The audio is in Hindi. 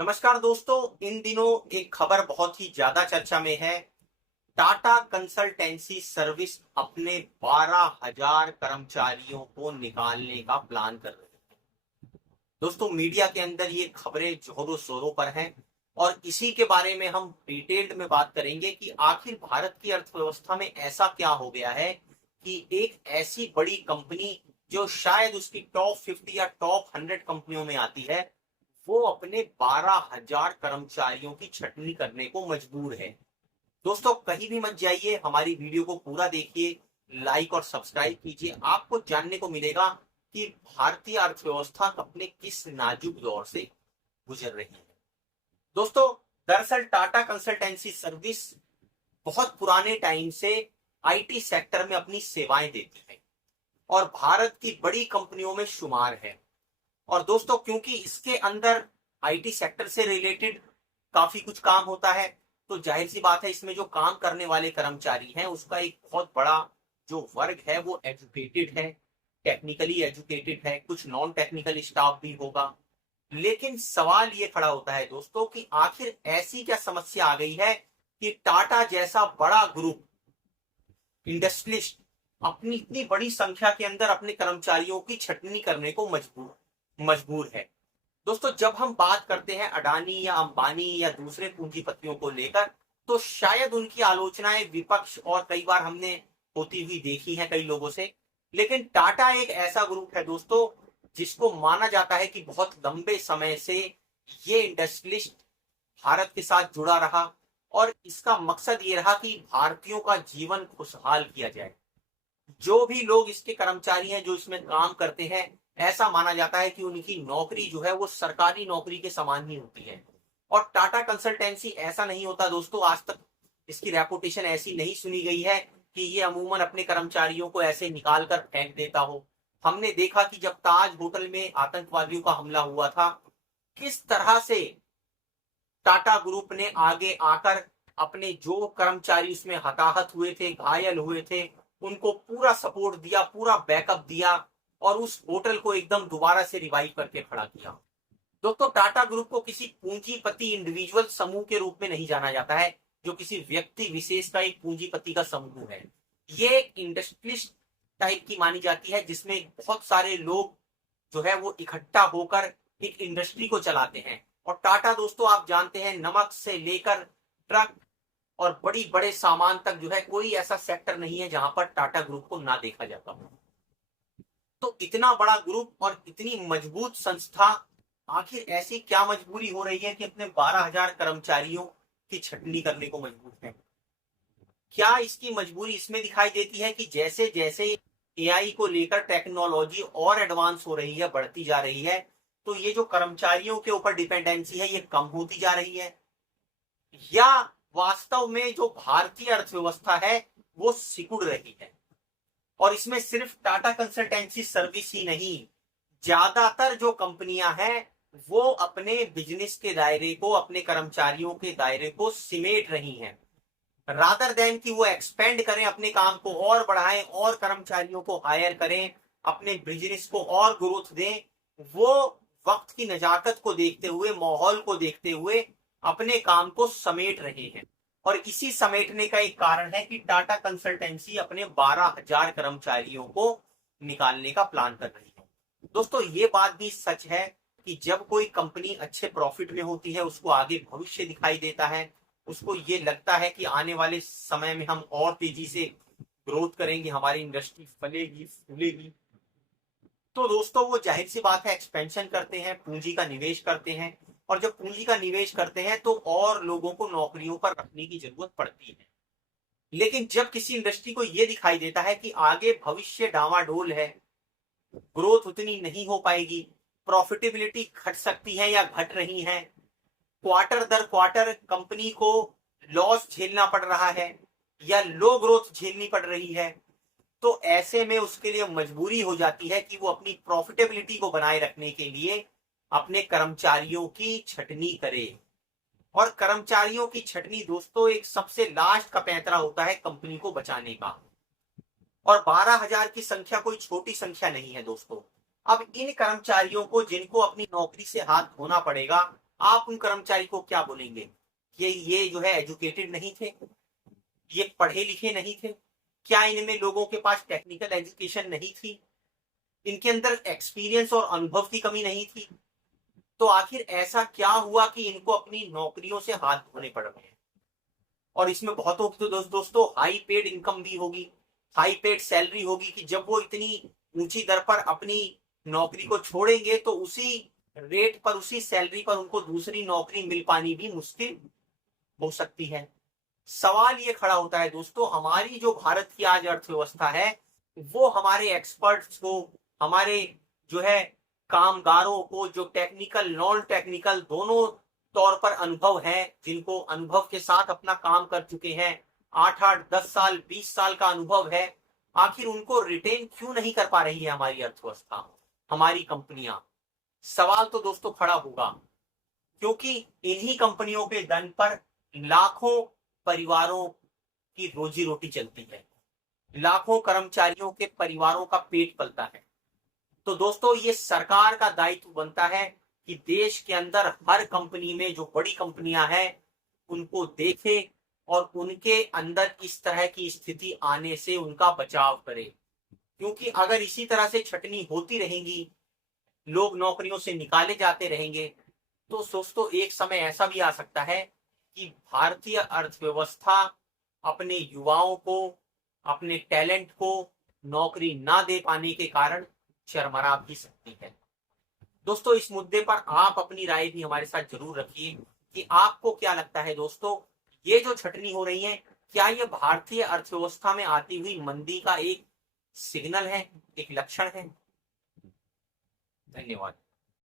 नमस्कार दोस्तों। इन दिनों एक खबर बहुत ही ज्यादा चर्चा में है। टाटा कंसल्टेंसी सर्विस अपने 12,000 कर्मचारियों को निकालने का प्लान कर रही है। दोस्तों, मीडिया के अंदर ये खबरें जोरों शोरों पर हैं और इसी के बारे में हम डिटेल्ड में बात करेंगे कि आखिर भारत की अर्थव्यवस्था में ऐसा क्या हो गया है कि एक ऐसी बड़ी कंपनी जो शायद उसकी टॉप 50 या टॉप 100 कंपनियों में आती है, वो अपने 12,000 कर्मचारियों की छटनी करने को मजबूर है। दोस्तों, कहीं भी मत जाइए, हमारी वीडियो को पूरा देखिए, लाइक और सब्सक्राइब कीजिए। आपको जानने को मिलेगा कि भारतीय अर्थव्यवस्था अपने किस नाजुक दौर से गुजर रही है। दोस्तों, दरअसल टाटा कंसल्टेंसी सर्विस बहुत पुराने टाइम से आईटी सेक्टर में अपनी सेवाएं देती है और भारत की बड़ी कंपनियों में शुमार है। और दोस्तों, क्योंकि इसके अंदर आईटी सेक्टर से रिलेटेड काफी कुछ काम होता है, तो जाहिर सी बात है इसमें जो काम करने वाले कर्मचारी हैं उसका एक बहुत बड़ा जो वर्ग है वो एजुकेटेड है, टेक्निकली एजुकेटेड है, कुछ नॉन टेक्निकल स्टाफ भी होगा। लेकिन सवाल ये खड़ा होता है दोस्तों कि आखिर ऐसी क्या समस्या आ गई है कि टाटा जैसा बड़ा ग्रुप इंडस्ट्रियलिस्ट अपनी इतनी बड़ी संख्या के अंदर अपने कर्मचारियों की छटनी करने को मजबूर है। दोस्तों, जब हम बात करते हैं अडानी या अंबानी या दूसरे पूंजीपतियों को लेकर, तो शायद उनकी आलोचनाएं विपक्ष और कई बार हमने होती हुई देखी है कई लोगों से। लेकिन टाटा एक ऐसा ग्रुप है दोस्तों जिसको माना जाता है कि बहुत लंबे समय से ये इंडस्ट्रियलिस्ट भारत के साथ जुड़ा रहा और इसका मकसद ये रहा कि भारतीयों का जीवन खुशहाल किया जाए। जो भी लोग इसके कर्मचारी हैं, जो इसमें काम करते हैं, ऐसा माना जाता है कि उनकी नौकरी जो है वो सरकारी नौकरी के समान ही होती है। और टाटा कंसल्टेंसी ऐसा नहीं होता दोस्तों। आज तक इसकी रेपुटेशन ऐसी नहीं सुनी गई है कि ये अमूमन अपने कर्मचारियों को ऐसे निकाल कर फेंक देता हो। हमने देखा कि जब ताज होटल में आतंकवादियों का हमला हुआ था, किस तरह से टाटा ग्रुप ने आगे आकर अपने जो कर्मचारी उसमें हताहत हुए थे, घायल हुए थे, उनको पूरा सपोर्ट दिया, पूरा बैकअप दिया और उस होटल को एकदम दोबारा से रिवाइव करके खड़ा किया। दोस्तों, टाटा ग्रुप को किसी पूंजीपति इंडिविजुअल समूह के रूप में नहीं जाना जाता है, जो किसी व्यक्ति विशेष का एक पूंजीपति का समूह है। ये इंडस्ट्रियलिस्ट टाइप की मानी जाती है जिसमें बहुत सारे लोग जो है वो इकट्ठा होकर एक इंडस्ट्री को चलाते हैं। और टाटा दोस्तों, आप जानते हैं, नमक से लेकर ट्रक और बड़ी बड़े सामान तक जो है, कोई ऐसा सेक्टर नहीं है जहां पर टाटा ग्रुप को ना देखा जाता हो। तो इतना बड़ा ग्रुप और इतनी मजबूत संस्था, आखिर ऐसी क्या मजबूरी हो रही है कि अपने 12,000 कर्मचारियों की छटनी करने को मजबूर है? क्या इसकी मजबूरी इसमें दिखाई देती है कि जैसे जैसे एआई को लेकर टेक्नोलॉजी और एडवांस हो रही है, बढ़ती जा रही है, तो ये जो कर्मचारियों के ऊपर डिपेंडेंसी है ये कम होती जा रही है? या वास्तव में जो भारतीय अर्थव्यवस्था है वो सिकुड़ रही है? और इसमें सिर्फ टाटा कंसल्टेंसी सर्विस ही नहीं, ज्यादातर जो कंपनियां हैं वो अपने बिजनेस के दायरे को, अपने कर्मचारियों के दायरे को सिमेट रही हैं। रादर देन कि वो एक्सपेंड करें, अपने काम को और बढ़ाएं और कर्मचारियों को हायर करें, अपने बिजनेस को और ग्रोथ दें, वो वक्त की नजाकत को देखते हुए, माहौल को देखते हुए अपने काम को समेट रहे हैं। और इसी समेटने का एक कारण है कि टाटा कंसल्टेंसी अपने 12,000 कर्मचारियों को निकालने का प्लान कर रही है। दोस्तों, ये बात भी सच है कि जब कोई कंपनी अच्छे प्रॉफिट में होती है, उसको आगे भविष्य दिखाई देता है, उसको ये लगता है कि आने वाले समय में हम और तेजी से ग्रोथ करेंगे, हमारी इंडस्ट्री फलेगी फूलेगी, तो दोस्तों वो जाहिर सी बात है एक्सपेंशन करते हैं, पूंजी का निवेश करते हैं। और जब पूंजी का निवेश करते हैं तो और लोगों को नौकरियों पर रखने की जरूरत पड़ती है। लेकिन जब किसी इंडस्ट्री को यह दिखाई देता है कि आगे भविष्य डावाडोल है, ग्रोथ उतनी नहीं हो पाएगी, प्रॉफिटेबिलिटी घट सकती है या घट रही है, क्वार्टर दर क्वार्टर कंपनी को लॉस झेलना पड़ रहा है या लो ग्रोथ झेलनी पड़ रही है, तो ऐसे में उसके लिए मजबूरी हो जाती है कि वो अपनी प्रॉफिटेबिलिटी को बनाए रखने के लिए अपने कर्मचारियों की छटनी करे। और कर्मचारियों की छटनी दोस्तों एक सबसे लास्ट का पैंतरा होता है कंपनी को बचाने का। और 12,000 की संख्या कोई छोटी संख्या नहीं है दोस्तों। अब इन कर्मचारियों को, जिनको अपनी नौकरी से हाथ धोना पड़ेगा, आप उन कर्मचारी को क्या बोलेंगे? ये जो है एजुकेटेड नहीं थे, ये पढ़े लिखे नहीं थे, क्या इनमें लोगों के पास टेक्निकल एजुकेशन नहीं थी, इनके अंदर एक्सपीरियंस और अनुभव की कमी नहीं थी? तो आखिर ऐसा क्या हुआ कि इनको अपनी नौकरियों से हाथ धोने पड़ रहे हैं? और इसमें बहुतों की तो दोस्तों हाई पेड इनकम भी होगी, हाई पेड सैलरी होगी कि जब वो इतनी ऊंची दर पर अपनी नौकरी को छोड़ेंगे तो उसी रेट पर, उसी सैलरी पर उनको दूसरी नौकरी मिल पानी भी मुश्किल हो सकती है। सवाल ये खड़ा होता है दोस्तों, हमारी जो भारत की आज अर्थव्यवस्था है वो हमारे एक्सपर्ट्स को, हमारे जो है कामगारों को, जो टेक्निकल नॉन टेक्निकल दोनों तौर पर अनुभव है, जिनको अनुभव के साथ अपना काम कर चुके हैं, 8-8 10 साल 20 साल का अनुभव है, आखिर उनको रिटेन क्यों नहीं कर पा रही है हमारी अर्थव्यवस्था, हमारी कंपनियां? सवाल तो दोस्तों खड़ा होगा, क्योंकि इन्हीं कंपनियों के दम पर लाखों परिवारों की रोजी रोटी चलती है, लाखों कर्मचारियों के परिवारों का पेट पलता है। तो दोस्तों ये सरकार का दायित्व बनता है कि देश के अंदर हर कंपनी में जो बड़ी कंपनियां हैं उनको देखे और उनके अंदर इस तरह की स्थिति आने से उनका बचाव करे। क्योंकि अगर इसी तरह से छटनी होती रहेगी, लोग नौकरियों से निकाले जाते रहेंगे, तो दोस्तों एक समय ऐसा भी आ सकता है कि भारतीय अर्थव्यवस्था अपने युवाओं को, अपने टैलेंट को नौकरी ना दे पाने के कारण चरमरा भी सकती है। दोस्तों इस मुद्दे पर आप अपनी राय भी हमारे साथ जरूर रखिए कि आपको क्या लगता है दोस्तों, ये जो छटनी हो रही है क्या ये भारतीय अर्थव्यवस्था में आती हुई मंदी का एक सिग्नल है, एक लक्षण है? धन्यवाद।